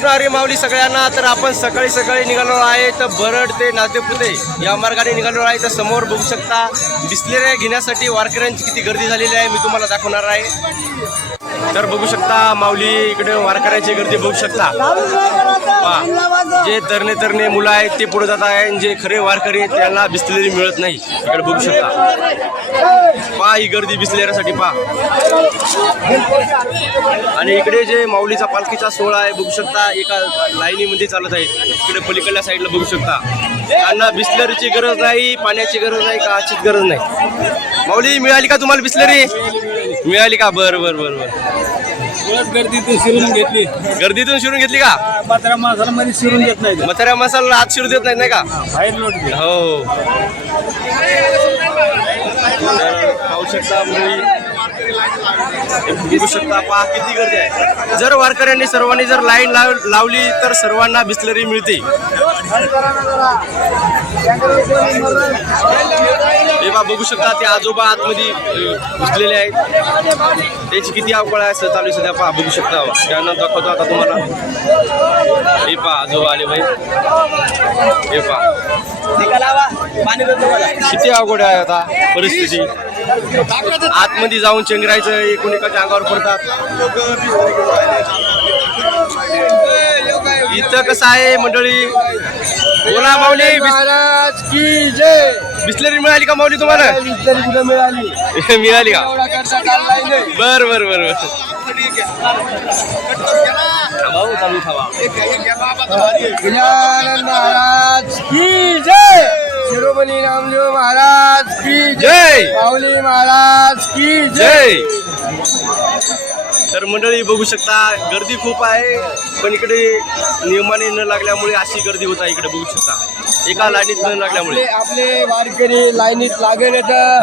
कृष्ण माऊली सगळ्यांना तर आपण सकाळी सकाळी निघालो आहे तर बरड ते नातेपुते या मार्गाने निघालो आहे तर समोर बघू शकता बिस्लेऱ्या घेण्यासाठी वारकऱ्यांची किती गर्दी झालेली आहे मी तुम्हाला दाखवणार आहे. तर बघू शकता माऊली इकडे वारकऱ्याची गर्दी बघू शकता. जे तरणे तरणे मुलं आहेत ते पुढे जात आहे आणि जे खरे वारकरी आहेत त्यांना बिस्लेरी मिळत नाही. इकडे बघू शकता. पहा ही गर्दी बिस्लेऱ्यासाठी पहा. आणि इकडे जे माऊलीचा पालखीचा सोहळा आहे बघू शकता एका लाईनीमध्ये चालत आहे. इकडे पलीकडल्या साईडला बघू शकता. त्यांना बिसलेरीची गरज नाही पाण्याची गरज नाही काचीच गरज नाही. माऊली मिळाली का तुम्हाला बिस्लरी मिळाली का? बरं बरं बरं बरं. गर्दी तू शिरून घेतली. गर्दीतून शिरून घेतली का? मात्र माणसाला मध्ये शिरून घेत नाही. म्हाताऱ्या मसाला आत शिरू देत नाही नाही का? बाहेर लोट घे. हो. तर पाहू शकता मुली बघू शकता पहा किती गर्दी आहे जर वारकऱ्यांनी सर्वांनी जर लाईन लाव लावली तर सर्वांना बिस्लरी मिळते. हे बघू शकता ते आजोबा आतमध्ये घुसलेले आहेत. त्याची किती अवकाळ आहे सर चालू आहे सध्या. पहा बघू शकता. त्यांना दाखवतो आता तुम्हाला. हे पहा आजोबा आले बाई. हे पहा. किती अवघड आहे आता परिस्थिती. आतमध्ये जाऊन चेंगरायचं एकूण एकाच्या अंगावर पडतात. इथं कसं आहे मंडळी? बोला माऊली महाराज की जय. बिस्लरी मिळाली का माऊली तुम्हाला? बिस्लरी कुठे मिळाली? मिळाली का? बर बर बर बर. भाऊ चालू थांबा गजानन महाराज की जय. शिरोमणी रामदेव महाराज की जय. माऊली महाराज की जय. जय. तर मंडळी बघू शकता गर्दी खूप आहे पण इकडे नियमाने न लागल्यामुळे अशी गर्दी होत आहे इकडे बघू शकता. एका लाईनीत न लागल्यामुळे. आपले आपले वारकरी लाईनीत लागेल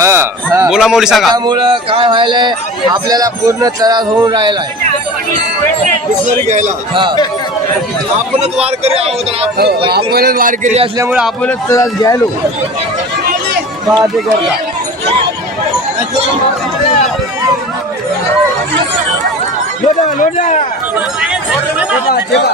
हा बोला माऊली सांगा. त्यामुळं काय व्हायलंय आपल्याला पूर्ण त्रास होऊन राहिलाय. घ्यायला. हा. आपणच वारकरी आहोत आणि हो, आपण आपणच वारकरी असल्यामुळे आपणच त्रास घ्यायलो. पहा ते करता लोटा. लोटा ठेपा, ठेपा.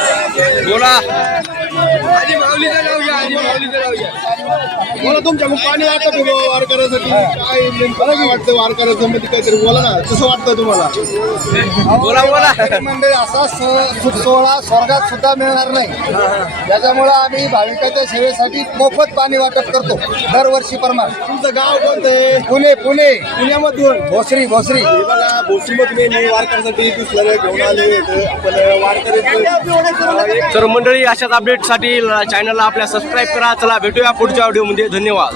बोला. आधी माऊलीचं नाव घ्या आधी माऊलीचं नाव घ्या. मला तुमच्या मग पाणी वाटत होतं वारकऱ्यासाठी काय नेमकं काय वाटतं वारकऱ्यासंबंधी काहीतरी बोला ना कसं वाटतं तुम्हाला? बोला बोला. मंडळी असा स- सुख सोहळा स्वर्गात सुद्धा मिळणार नाही. त्याच्यामुळं आम्ही भाविकाच्या सेवेसाठी मोफत पाणी वाटप करतो दरवर्षी प्रमाणे. तुमचं गाव कोणतं आहे? पुणे पुणे. पुण्यामधून? भोसरी भोसरी. हे बघा भोशीमधले मी वारकऱ्यासाठी बिस्लरी घेऊन आले होते. आपण वारकरी तर मंडळी अशाच अपडेटसाठी चॅनलला आपल्या सबस्क्राईब करा. चला भेटूया पुढच्या व्हिडिओमध्ये धन्यवाद.